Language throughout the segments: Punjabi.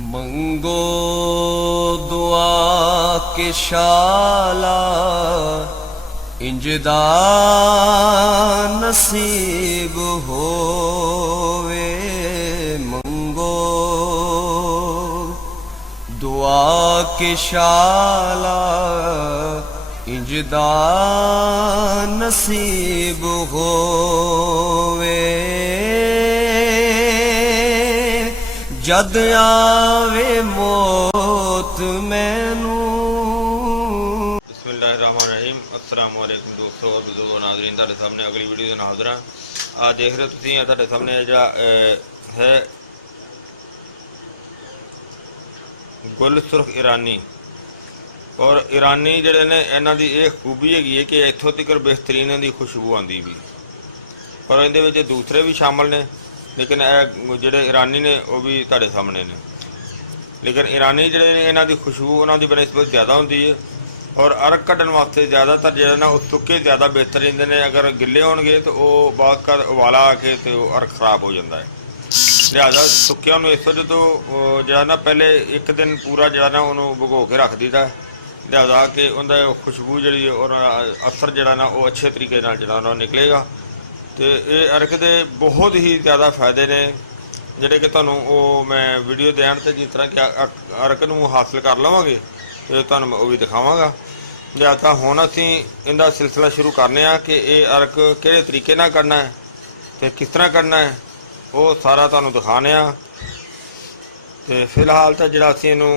मंगो दुआ के शाला इंजदा नसीब होवे। मंगो दुआ के शाला इंजदा नसीब होवे। जद आवे मौत मैनू। बिस्मिल्लाहिर्रहमानिर्रहीम। अस्सलाम वालेकुम दोस्तों और बुजुर्गो नाज़रीन, तुहाडे सामने अगली वीडियो दे हाज़र हां। आ देख रहे हो तुसीं तुहाडे सामने जिहड़ा है गुल सुर्ख ईरानी। और ईरानी जिहड़े ने इन्हां दी इह खूबी हैगी है कि इत्थों तक बेहतरीन इहदी खुशबू आती भी, पर इहदे विच दूसरे भी शामिल ने, लेकिन जिहड़े ईरानी ने वह भी तुहाडे सामने ने। लेकिन ईरानी जिहड़े ने इन्हां दी खुशबू उन्हां दी बनस्बत ज़्यादा होंदी है। और अर्क कड्ढण वास्ते ज़्यादातर जो ना वो सुक्के ज़्यादा बेहतर रहिंदे ने। अगर गिले होणगे तो वह बहुत कर उबाला आके तो अर्क खराब हो जाता है। लिहाजा सुक्कियां नूं इस वजह तो जो ना पहले एक दिन पूरा जो ना उन्होंने भगो के रख दीदा, लिहाजा कि उनका खुशबू जी और असर जो ना वो अच्छे तरीके जो निकलेगा। तो ये अर्क के बहुत ही ज़्यादा फायदे ने जिहड़े कि तुहानूं वो मैं वीडियो दे एंड ते जिस तरह कि अर्क नूं हासिल कर लवांगे तो तुहानूं मैं वो भी दिखावांगा। लिहाजा हुण असीं इहदा सिलसिला शुरू करने आ कि ये अर्क किहड़े तरीके नाल करना है तो किस तरह करना है वो सारा तुहानूं दिखाने आ। ते फिलहाल तो जिहड़ा असीं इहनूं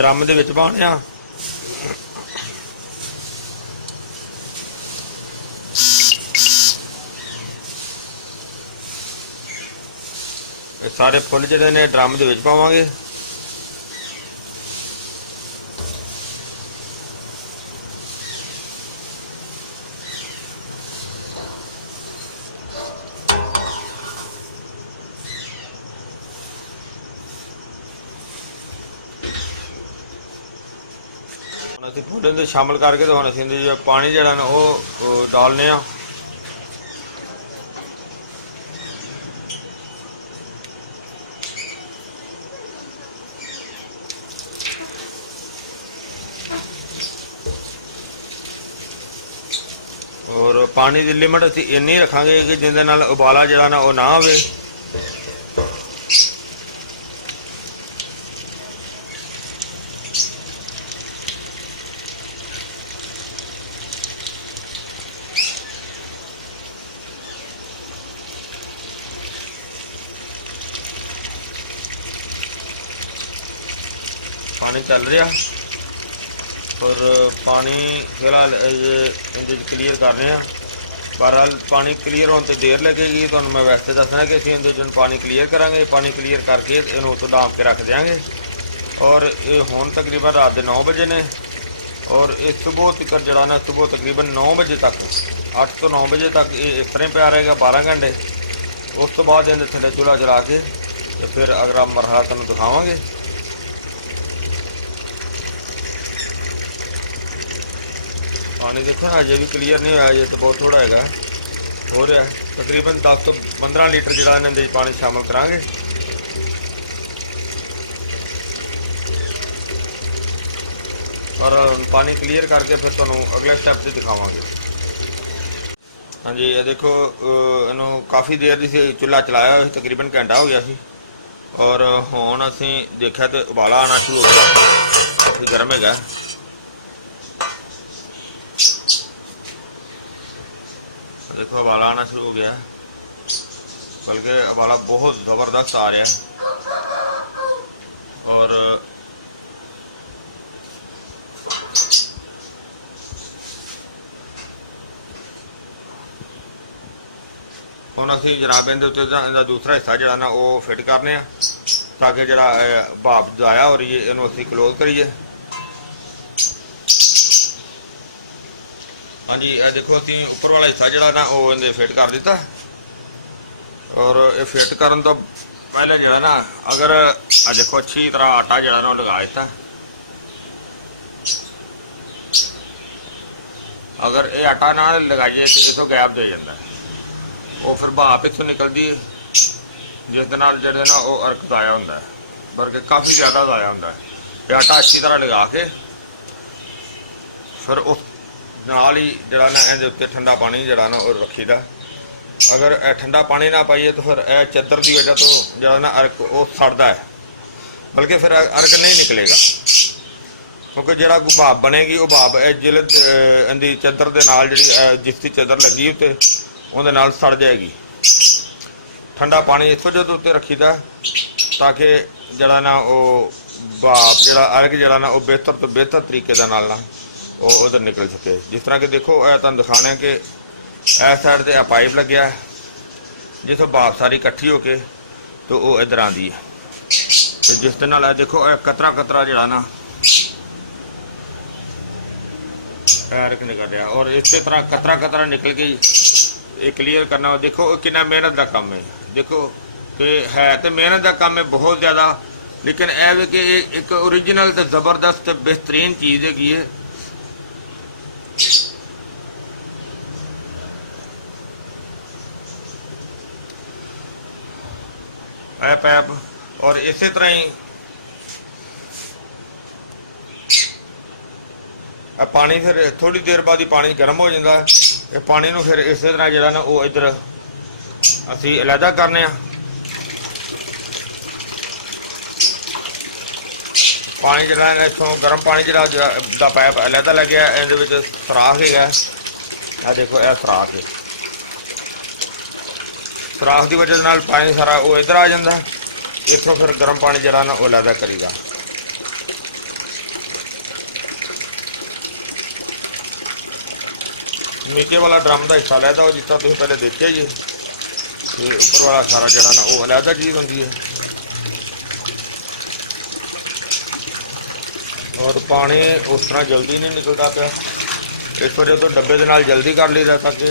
ड्रम दे विच पाने आ। सारे फुल जिहड़े ने ड्रम दे विच पावांगे। ਅਸੀਂ ਫੁੱਲ ਦੇ शामिल करके तो हम ਅਸੀਂ ਇਹਦੇ पानी ਜਿਹੜਾ ना वो डालने आ। और पानी की लिमिट असीं इन्नी रखांगे कि जिंदे नाल उबाला जिहड़ा ना वो ना आवे। पानी चल रहा और पानी फिलहाल क्लीयर कर रहे हैं। बहरहाल पानी क्लीयर होने तो देर लगेगी। तो मैं वैसे दसना कि असं इहदे पानी क्लीयर करांगे। पानी क्लीयर करके इन्हूं उत्तों डांप के रख देंगे। और ये हुण तकरीबन रात के 9 बजे ने और इस सुबह तक जड़ा ना सुबह तकरीबन 9 बजे तक 8 तो 9 बजे तक ये इस तरह पिया रहेगा 12 घंटे। उस तो बाद इहदे थल्ले चूल्हा जला के तो फिर अगला मरहला तुहानूं दिखावांगे। पानी देखो ना अजे भी क्लीयर नहीं होया, अजे तो बहुत थोड़ा है हो रहा है। तकरीबन 10 तो 15 लीटर जो इन्हें पानी शामिल करांगे। और पानी क्लीयर करके फिर तुहानूं अगले स्टैप से दिखावांगे। हाँ जी, ये देखो इनू काफ़ी देर दी चूल्हा चलाया हुआ, तकरीबन घंटा हो गया सी। और हुण असीं देखा तो उबाला आना शुरू हो गया, काफ़ी गर्म है। देखो उबाला आना शुरू हो गया, बल्कि उबाला बहुत ज़बरदस्त आ रहा है। और हुण असीं जनाब इहदे उत्ते इहदा दूसरा हिस्सा जिहड़ा ना वो फिट करने आ ताकि जिहड़ा भाप जाया हो रही है इहनूं असीं क्लोज करिए। हाँ जी, देखो असीं उपर वाला हिस्सा जिहड़ा ना वो इहदे फिट कर दिता। और ये फिट करन तो पहले जिहड़ा ना अगर देखो अच्छी तरह आटा जिहड़ा ना लगा दिता। अगर ये आटा ना लगाइए तो इतों गैप दे जाता है, वो फिर भाप इतों निकलती है जिस जो अर्क दाया होंगे। ਬਲਕਿ ਕਾਫੀ ਜ਼ਿਆਦਾ ਜ਼ਾਇਆ ਹੁੰਦਾ ਹੈ। ਇਹ ਆਟਾ ਅੱਛੀ ਤਰ੍ਹਾਂ ਲਗਾ ਕੇ ਫਿਰ ਉਸ ਨਾਲ ਹੀ ਜਿਹੜਾ ਨਾ ਇਹਦੇ ਉੱਤੇ ਠੰਡਾ ਪਾਣੀ ਜਿਹੜਾ ਨਾ ਉਹ ਰੱਖੀਦਾ। ਅਗਰ ਇਹ ਠੰਡਾ ਪਾਣੀ ਨਾ ਪਾਈਏ ਤਾਂ ਫਿਰ ਇਹ ਚੱਦਰ ਦੀ ਵਜ੍ਹਾ ਤੋਂ ਜਿਹੜਾ ਨਾ ਅਰਕ ਉਹ ਸੜਦਾ ਹੈ, ਬਲਕਿ ਫਿਰ ਅਰਕ ਨਹੀਂ ਨਿਕਲੇਗਾ, ਕਿਉਂਕਿ ਜਿਹੜਾ ਭਾਪ ਬਣੇਗੀ ਉਹ ਭਾਪ ਇਹ ਜਿਲਦ ਇਹਦੀ ਚੱਦਰ ਦੇ ਨਾਲ ਜਿਹੜੀ ਜਿਸ ਦੀ ਚੱਦਰ ਲੱਗੀ ਉੱਤੇ ਉਹਦੇ ਨਾਲ ਸੜ ਜਾਏਗੀ। ਠੰਡਾ ਪਾਣੀ ਇਸ ਵਜ੍ਹਾ ਤੋਂ ਉੱਤੇ ਰੱਖੀਦਾ ਤਾਂ ਕਿ ਜਿਹੜਾ ਨਾ ਉਹ ਭਾਪ ਜਿਹੜਾ ਅਰਕ ਜਿਹੜਾ ਨਾ ਉਹ ਬਿਹਤਰ ਤੋਂ ਬਿਹਤਰ ਤਰੀਕੇ ਦੇ ਨਾਲ ਨਾ ਉਹ ਉਧਰ ਨਿਕਲ ਸਕੇ। ਜਿਸ ਤਰ੍ਹਾਂ ਕਿ ਦੇਖੋ ਇਹ ਤੁਹਾਨੂੰ ਦਿਖਾਣਾ ਕਿ ਇਸ ਸਾਈਡ ਤੇ ਆ ਪਾਈਪ ਲੱਗਿਆ ਹੈ, ਜਿੱਥੋਂ ਭਾਪ ਸਾਰੀ ਇਕੱਠੀ ਹੋ ਕੇ ਤੇ ਉਹ ਇੱਧਰ ਆਉਂਦੀ ਹੈ, ਤੇ ਜਿਸ ਦੇ ਨਾਲ ਇਹ ਦੇਖੋ ਇਹ ਕਤਰਾ ਕਤਰਾ ਜਿਹੜਾ ਨਾ ਅਰਕ ਨਿਕਲ ਰਿਹਾ, ਔਰ ਇਸੇ ਤਰ੍ਹਾਂ ਕਤਰਾ ਕਤਰਾ ਨਿਕਲ ਕੇ ਇਹ ਕਲੀਅਰ ਕਰਨਾ। ਦੇਖੋ ਕਿੰਨਾ ਮਿਹਨਤ ਦਾ ਕੰਮ ਹੈ। ਦੇਖੋ ਕਿ ਹੈ ਤੇ ਮਿਹਨਤ ਦਾ ਕੰਮ ਹੈ ਬਹੁਤ ਜ਼ਿਆਦਾ, ਲੇਕਿਨ ਇਹ ਵੀ ਕਿ ਇਹ ਇੱਕ ਓਰੀਜਨਲ ਤੇ ਜ਼ਬਰਦਸਤ ਤੇ ਬਿਹਤਰੀਨ ਚੀਜ਼ ਹੈਗੀ ਹੈ। ਇਹ ਪੈਪ ਔਰ ਇਸੇ ਤਰ੍ਹਾਂ ਹੀ ਇਹ ਪਾਣੀ ਫਿਰ ਥੋੜੀ ਦੇਰ ਬਾਅਦ ਹੀ ਪਾਣੀ ਗਰਮ ਹੋ ਜਾਂਦਾ। ਇਹ ਪਾਣੀ ਨੂੰ ਫਿਰ ਇਸੇ ਤਰ੍ਹਾਂ ਜਿਹੜਾ ਨਾ ਉਹ ਇੱਧਰ ਅਸੀਂ ਅਲੱਗਾ ਕਰਨੇ ਆ। ਪਾਣੀ ਜਿਹੜਾ ਇੱਥੋਂ ਗਰਮ ਪਾਣੀ ਜਿਹੜਾ ਦਾ ਪਾਈਪ ਅਲੱਗਾ ਲੱਗਿਆ, ਇਹਦੇ ਵਿੱਚ ਸੁਰਾਖ ਹੈਗਾ। ਆ ਦੇਖੋ ਇਹ ਸੁਰਾਖ ਹੈ, ਸੁਰਾਖ ਦੀ ਵਜ੍ਹਾ ਨਾਲ ਪਾਣੀ ਸਾਰਾ ਉਹ ਇੱਧਰ ਆ ਜਾਂਦਾ। ਇੱਥੋਂ ਫਿਰ ਗਰਮ ਪਾਣੀ ਜਿਹੜਾ ਨਾ ਉਹ ਅਲੱਗਾ ਕਰੀਦਾ। नीचे वाला ड्रम का हिस्सा लहदा हो जिस तरह तुम पहले देखिए जी, तो उपर वाला सारा जरा ना वो अलहदा चीज़ होती है। और पानी उस तरह जल्दी नहीं निकलता पाया, इस वजह तो डब्बे के नाल जल्दी कर लीदा ताकि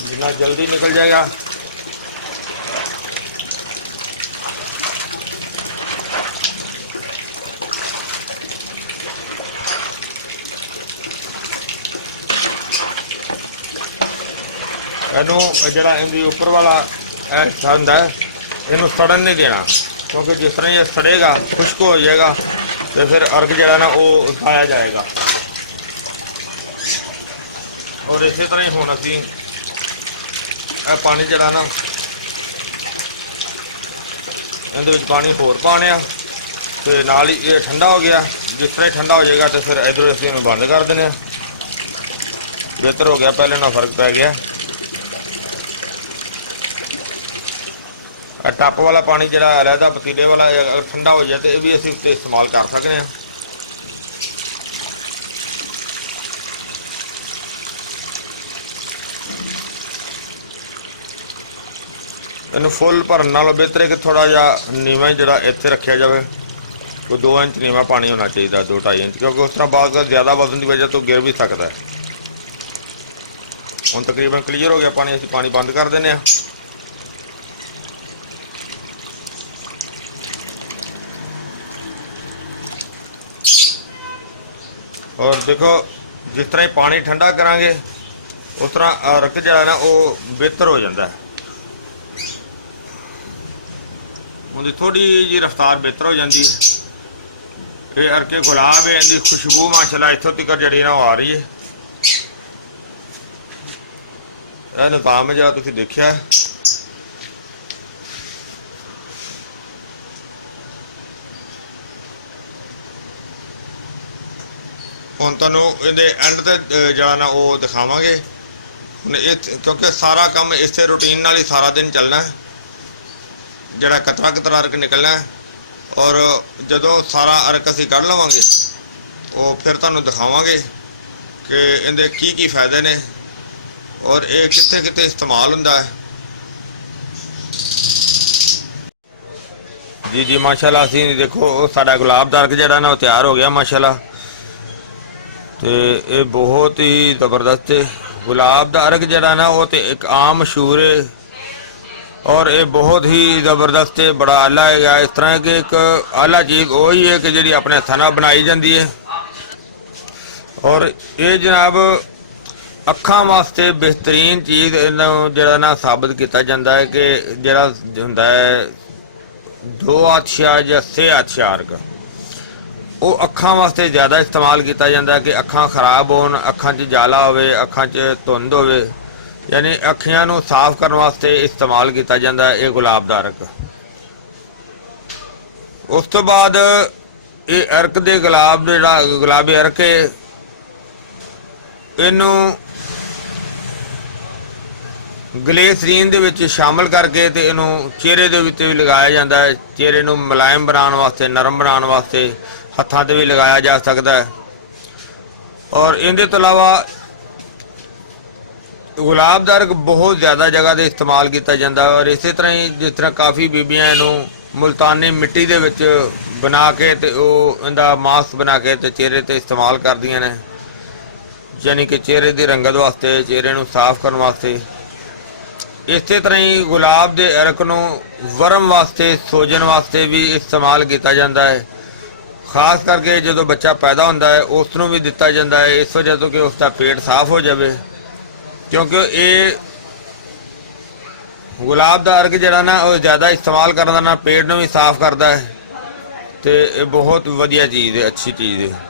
जितना जल्दी निकल जाएगा। ਇਹਨੂੰ ਜਿਹੜਾ ਇਹਦੀ ਉੱਪਰ ਵਾਲਾ ਇਹ ਹਿੱਸਾ ਹੁੰਦਾ ਹੈ ਇਹਨੂੰ ਸੜਨ ਨਹੀਂ ਦੇਣਾ, ਕਿਉਂਕਿ ਜਿਸ ਤਰ੍ਹਾਂ ਇਹ ਸੜੇਗਾ ਖੁਸ਼ਕ ਹੋ ਜਾਏਗਾ ਤੇ ਫਿਰ ਅਰਕ ਜਿਹੜਾ ਨਾ ਉਹ ਖਾਇਆ ਜਾਏਗਾ। ਔਰ ਇਸੇ ਤਰ੍ਹਾਂ ਹੀ ਹੁਣ ਅਸੀਂ ਇਹ ਪਾਣੀ ਜਿਹੜਾ ਨਾ ਇਹਦੇ ਵਿੱਚ ਪਾਣੀ ਹੋਰ ਪਾਉਣੇ ਆ ਤੇ ਨਾਲ ਹੀ ਇਹ ਠੰਡਾ ਹੋ ਗਿਆ। ਜਿਸ ਤਰ੍ਹਾਂ ਹੀ ਠੰਡਾ ਹੋ ਜਾਏਗਾ ਤੇ ਫਿਰ ਇੱਧਰੋਂ ਅਸੀਂ ਇਹਨੂੰ ਬੰਦ ਕਰ ਦਿੰਦੇ ਆ। ਬਿਹਤਰ ਹੋ ਗਿਆ, ਪਹਿਲੇ ਨਾਲ ਫਰਕ ਪੈ ਗਿਆ। टप वाला पानी जो अलहदा पतीले वाला अगर ठंडा हो जाए तो यह भी असी उत्ते इस्तेमाल कर सकते हैं। इन फुल भरन नालों बेहतर है कि थोड़ा जा नीवा जरा इत्थे रखा जाए, कोई 2 इंच नीवा पानी होना चाहिए, 2-2.5 इंच, क्योंकि उस तरह बाद ज़्यादा वजन की वजह तो गिर भी सकता है। हुण तकरीबन क्लीयर हो गया पानी, असीं पानी बंद कर देने। और देखो जिस तरह पानी ठंडा करांगे उस तरह अरक जो है ना वो बेहतर हो जाता है। उनकी थोड़ी जी रफ्तार बेहतर हो जाती है। ये अरके गुलाब है, इनकी खुशबू माशाल्लाह इत्थों तक जी ना आ रही है। यह निज़ाम है जो तुसीं देखिया है। ਹੁਣ ਤੁਹਾਨੂੰ ਇਹਦੇ ਐਂਡ ਤੇ ਜਿਹੜਾ ਨਾ ਉਹ ਦਿਖਾਵਾਂਗੇ। ਹੁਣ ਇਹ ਕਿਉਂਕਿ ਸਾਰਾ ਕੰਮ ਇਸੇ ਰੂਟੀਨ ਨਾਲ ਹੀ ਸਾਰਾ ਦਿਨ ਚੱਲਣਾ ਹੈ, ਜਿਹੜਾ ਕਤਰਾ ਕਤਰਾ ਅਰਕ ਨਿਕਲਣਾ ਹੈ। ਔਰ ਜਦੋਂ ਸਾਰਾ ਅਰਕ ਅਸੀਂ ਕੱਢ ਲਵਾਂਗੇ ਉਹ ਫਿਰ ਤੁਹਾਨੂੰ ਦਿਖਾਵਾਂਗੇ ਕਿ ਇਹਦੇ ਕੀ ਕੀ ਫਾਇਦੇ ਨੇ ਔਰ ਇਹ ਕਿੱਥੇ ਕਿੱਥੇ ਇਸਤੇਮਾਲ ਹੁੰਦਾ ਹੈ। ਜੀ ਜੀ ਮਾਸ਼ਾਅੱਲਾ, ਅਸੀਂ ਦੇਖੋ ਸਾਡਾ ਗੁਲਾਬ ਦਾ ਅਰਕ ਜਿਹੜਾ ਨਾ ਉਹ ਤਿਆਰ ਹੋ ਗਿਆ ਮਾਸ਼ਾਅੱਲਾ। तो ये बहुत ही ज़बरदस्त है। गुलाब का अरक जरा ना वो तो एक आम मशहूर है और ये बहुत ही ज़बरदस्त है, बड़ा आला है। इस तरह की एक आला चीज़ वही है कि जी अपने हथां नाल बनाई जाती है। और ये जनाब ਅੱਖਾਂ ਵਾਸਤੇ ਬਿਹਤਰੀਨ ਚੀਜ਼ ਇਹਨੂੰ ਜਿਹੜਾ ਨਾ ਸਾਬਤ ਕੀਤਾ ਜਾਂਦਾ ਹੈ ਕਿ ਜਿਹੜਾ ਹੁੰਦਾ ਹੈ 2 ਆਤਸ਼ਾ ਜਾਂ 6 ਆਤਸ਼ਾਰਕ, ਉਹ ਅੱਖਾਂ ਵਾਸਤੇ ਜ਼ਿਆਦਾ ਇਸਤੇਮਾਲ ਕੀਤਾ ਜਾਂਦਾ ਹੈ ਕਿ ਅੱਖਾਂ ਖਰਾਬ ਹੋਣ, ਅੱਖਾਂ 'ਚ ਜਾਲਾ ਹੋਵੇ, ਅੱਖਾਂ 'ਚ ਧੁੰਦ ਹੋਵੇ, ਯਾਨੀ ਅੱਖੀਆਂ ਨੂੰ ਸਾਫ਼ ਕਰਨ ਵਾਸਤੇ ਇਸਤੇਮਾਲ ਕੀਤਾ ਜਾਂਦਾ ਹੈ ਇਹ ਗੁਲਾਬ ਦਾ ਅਰਕ। ਉਸ ਤੋਂ ਬਾਅਦ ਇਹ ਅਰਕ ਦੇ ਗੁਲਾਬ ਜਿਹੜਾ ਗੁਲਾਬੀ ਅਰਕ ਹੈ, ਇਹਨੂੰ ਗਲੇਸਰੀਨ ਦੇ ਵਿੱਚ ਸ਼ਾਮਲ ਕਰਕੇ ਤੇ ਇਹਨੂੰ ਚਿਹਰੇ ਦੇ ਉੱਤੇ ਵੀ ਲਗਾਇਆ ਜਾਂਦਾ ਹੈ। ਚਿਹਰੇ ਨੂੰ ਮੁਲਾਇਮ ਬਣਾਉਣ ਵਾਸਤੇ, ਨਰਮ ਬਣਾਉਣ ਵਾਸਤੇ ਹੱਥਾਂ ਤੇ ਵੀ ਲਗਾਇਆ ਜਾ ਸਕਦਾ ਹੈ। ਔਰ ਇਹਦੇ ਤੋਂ ਇਲਾਵਾ ਗੁਲਾਬ ਦਾ ਅਰਕ ਬਹੁਤ ਜ਼ਿਆਦਾ ਜਗ੍ਹਾ ਤੇ ਇਸਤੇਮਾਲ ਕੀਤਾ ਜਾਂਦਾ ਔਰ ਇਸੇ ਤਰ੍ਹਾਂ ਹੀ ਜਿਸ ਤਰ੍ਹਾਂ ਕਾਫੀ ਬੀਬੀਆਂ ਇਹਨੂੰ ਮੁਲਤਾਨੀ ਮਿੱਟੀ ਦੇ ਵਿੱਚ ਬਣਾ ਕੇ ਤੇ ਉਹ ਇਹਦਾ ਮਾਸਕ ਬਣਾ ਕੇ ਤੇ ਚਿਹਰੇ ਤੇ ਇਸਤੇਮਾਲ ਕਰਦੀਆਂ ਨੇ, ਯਾਨੀ ਕਿ ਚਿਹਰੇ ਦੀ ਰੰਗਤ ਵਾਸਤੇ, ਚਿਹਰੇ ਨੂੰ ਸਾਫ਼ ਕਰਨ ਵਾਸਤੇ। ਇਸੇ ਤਰ੍ਹਾਂ ਹੀ ਗੁਲਾਬ ਦੇ ਅਰਕ ਨੂੰ ਵਰਮ ਵਾਸਤੇ, ਸੋਜਨ ਵਾਸਤੇ ਵੀ ਇਸਤੇਮਾਲ ਕੀਤਾ ਜਾਂਦਾ ਹੈ। ਖਾਸ ਕਰਕੇ ਜਦੋਂ ਬੱਚਾ ਪੈਦਾ ਹੁੰਦਾ ਹੈ ਉਸ ਨੂੰ ਵੀ ਦਿੱਤਾ ਜਾਂਦਾ ਹੈ, ਇਸ ਵਜ੍ਹਾ ਤੋਂ ਕਿ ਉਸ ਦਾ ਪੇਟ ਸਾਫ਼ ਹੋ ਜਾਵੇ, ਕਿਉਂਕਿ ਇਹ ਗੁਲਾਬ ਦਾ ਅਰਕ ਜਿਹੜਾ ਨਾ ਉਹ ਜ਼ਿਆਦਾ ਇਸਤੇਮਾਲ ਕਰਨ ਦਾ ਨਾਲ ਪੇਟ ਨੂੰ ਵੀ ਸਾਫ਼ ਕਰਦਾ ਹੈ ਤੇ ਇਹ ਬਹੁਤ ਵਧੀਆ ਚੀਜ਼ ਹੈ, ਅੱਛੀ ਚੀਜ਼ ਹੈ।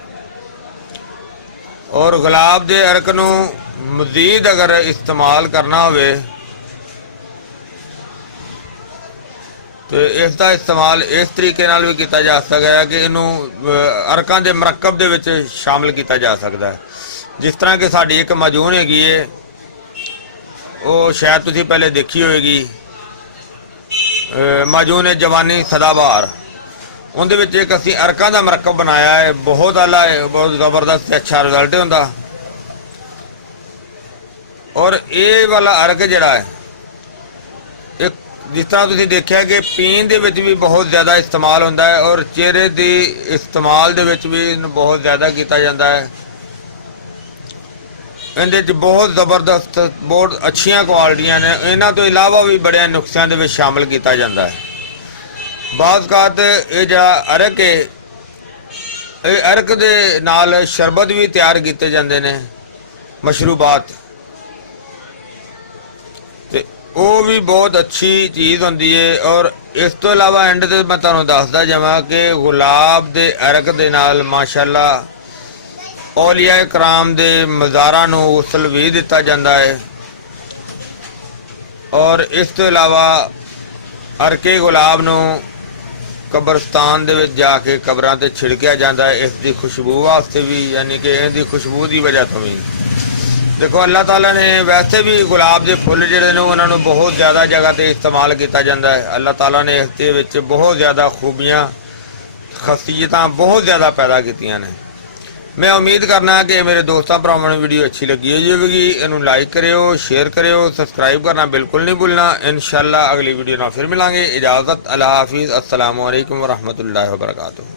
ਔਰ ਗੁਲਾਬ ਦੇ ਅਰਕ ਨੂੰ ਮਜ਼ੀਦ ਅਗਰ ਇਸਤੇਮਾਲ ਕਰਨਾ ਹੋਵੇ ਤੇ ਇਸ ਦਾ ਇਸਤੇਮਾਲ ਇਸ ਤਰੀਕੇ ਨਾਲ ਵੀ ਕੀਤਾ ਜਾ ਸਕਦਾ ਹੈ ਕਿ ਇਹਨੂੰ ਅਰਕਾਂ ਦੇ ਮਰਕਬ ਦੇ ਵਿੱਚ ਸ਼ਾਮਲ ਕੀਤਾ ਜਾ ਸਕਦਾ ਹੈ। ਜਿਸ ਤਰ੍ਹਾਂ ਕਿ ਸਾਡੀ ਇੱਕ ਮਾਜੂਨ ਹੈਗੀ ਹੈ, ਉਹ ਸ਼ਾਇਦ ਤੁਸੀਂ ਪਹਿਲੇ ਦੇਖੀ ਹੋਵੇਗੀ, ਮਾਜੂਨ ਜਵਾਨੀ ਸਦਾਬਹਾਰ। ਉਹਦੇ ਵਿੱਚ ਇੱਕ ਅਸੀਂ ਅਰਕਾਂ ਦਾ ਮਰਕਬ ਬਣਾਇਆ ਹੈ, ਬਹੁਤ ਆਲਾ ਹੈ, ਬਹੁਤ ਜ਼ਬਰਦਸਤ ਅੱਛਾ ਰਿਜ਼ਲਟ ਹੁੰਦਾ। ਔਰ ਇਹ ਵਾਲਾ ਅਰਕ ਜਿਹੜਾ ਹੈ, ਇੱਕ ਜਿਸ ਤਰ੍ਹਾਂ ਤੁਸੀਂ ਦੇਖਿਆ ਕਿ ਪੀਣ ਦੇ ਵਿੱਚ ਵੀ ਬਹੁਤ ਜ਼ਿਆਦਾ ਇਸਤੇਮਾਲ ਹੁੰਦਾ ਹੈ ਔਰ ਚਿਹਰੇ ਦੀ ਇਸਤੇਮਾਲ ਦੇ ਵਿੱਚ ਵੀ ਇਹਨੂੰ ਬਹੁਤ ਜ਼ਿਆਦਾ ਕੀਤਾ ਜਾਂਦਾ ਹੈ। ਇਹਦੇ 'ਚ ਬਹੁਤ ਜ਼ਬਰਦਸਤ, ਬਹੁਤ ਅੱਛੀਆਂ ਕੁਆਲਿਟੀਆਂ ਨੇ। ਇਹਨਾਂ ਤੋਂ ਇਲਾਵਾ ਵੀ ਬੜਿਆਂ ਨੁਸਖਿਆਂ ਦੇ ਵਿੱਚ ਸ਼ਾਮਲ ਕੀਤਾ ਜਾਂਦਾ ਹੈ। ਬਾਜ਼ ਔਕਾਤ ਇਹ ਜਿਹੜਾ ਅਰਕ ਹੈ, ਇਹ ਅਰਕ ਦੇ ਨਾਲ ਸ਼ਰਬਤ ਵੀ ਤਿਆਰ ਕੀਤੇ ਜਾਂਦੇ ਨੇ, ਮਸ਼ਰੂਬਾਤ, ਤੇ ਉਹ ਵੀ ਬਹੁਤ ਅੱਛੀ ਚੀਜ਼ ਹੁੰਦੀ ਹੈ। ਔਰ ਇਸ ਤੋਂ ਇਲਾਵਾ ਐਂਡ ਤੇ ਮੈਂ ਤੁਹਾਨੂੰ ਦੱਸਦਾ ਜਾਵਾਂ ਕਿ ਗੁਲਾਬ ਦੇ ਅਰਕ ਦੇ ਨਾਲ ਮਾਸ਼ਾਅੱਲਾ ਔਲੀਆ ਕਰਾਮ ਦੇ ਮਜ਼ਾਰਾਂ ਨੂੰ ਗੁਸਲ ਵੀ ਦਿੱਤਾ ਜਾਂਦਾ ਹੈ। ਔਰ ਇਸ ਤੋਂ ਇਲਾਵਾ ਅਰਕੇ ਗੁਲਾਬ ਨੂੰ ਕਬਰਸਤਾਨ ਦੇ ਵਿੱਚ ਜਾ ਕੇ ਕਬਰਾਂ ਤੇ ਛਿੜਕਿਆ ਜਾਂਦਾ ਹੈ, ਇਸ ਦੀ ਖੁਸ਼ਬੂ ਵਾਸਤੇ ਵੀ, ਯਾਨੀ ਕਿ ਇਹਦੀ ਖੁਸ਼ਬੂ ਦੀ ਵਜ੍ਹਾ ਤੋਂ ਵੀ। ਦੇਖੋ ਅੱਲਾਹ ਤਾਲਾ ਨੇ ਵੈਸੇ ਵੀ ਗੁਲਾਬ ਦੇ ਫੁੱਲ ਜਿਹੜੇ ਨੇ ਉਹਨਾਂ ਨੂੰ ਬਹੁਤ ਜ਼ਿਆਦਾ ਜਗ੍ਹਾ ਤੇ ਇਸਤੇਮਾਲ ਕੀਤਾ ਜਾਂਦਾ ਹੈ। ਅੱਲਾਹ ਤਾਲਾ ਨੇ ਇਸ ਦੇ ਵਿੱਚ ਬਹੁਤ ਜ਼ਿਆਦਾ ਖੂਬੀਆਂ, ਖਸੀਅਤਾਂ ਬਹੁਤ ਜ਼ਿਆਦਾ ਪੈਦਾ ਕੀਤੀਆਂ ਨੇ। मैं उम्मीद करना है कि मेरे दोस्तों भरावां नूं वीडियो अच्छी लगी होगी। इनू लाइक करियो, शेयर करियो, सबसक्राइब करना बिल्कुल नहीं भूलना। इंशाअल्लाह अगली वीडियो नाल फिर मिलांगे। इजाज़त, अल्लाह हाफिज़, अस्सलामु अलैकुम व रहमतुल्लाहि व बरकातुहू।